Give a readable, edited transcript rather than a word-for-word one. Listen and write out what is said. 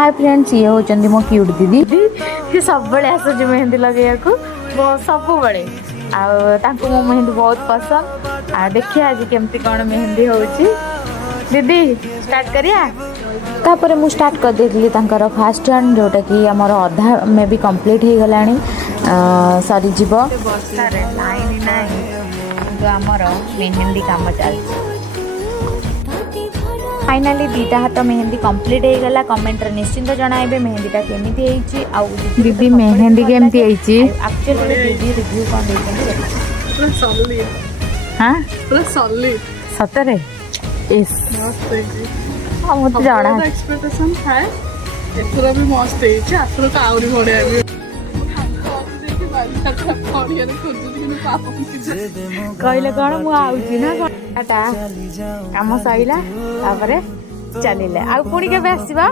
Hi friends, ये होचंदी मो cute दीदी। ये सब बड़े आसुची मेहंदी लगेया को सब बड़े आको मो मेहंदी बहुत पसंद। देखिए आज केमती कौन मेहंदी होची। दीदी स्टार्ट करिया। तापर मु स्टार्ट कर देली तांकर फास्ट रन जोटा कि हमर अधा में भी कंप्लीट हो गलानी सरी जीव सारे लाइन नाही जो हमर मेहंदी काम चल। फाइनाली दीटा हाथ मेहंदी कंप्लीट हो गला। कमेंट रे निश्चिंत जणाइबे मेहंदीटा केमिति हेची आ दीदी मेहंदी केमिति हेची। एक्चुअली दीदी रिव्यू कोन देछन पूरा सॉलिड। हां पूरा सॉलिड सतरे इस मस्त है। हां मत जाना एक्सपेक्टेशन था एथरा भी मस्त है छ आथरा का आउरी बढ़िया भी कहले कौन मु आउची ना टाटा काम सइला तापरे चलिले आ पुणी केबे आसीबा।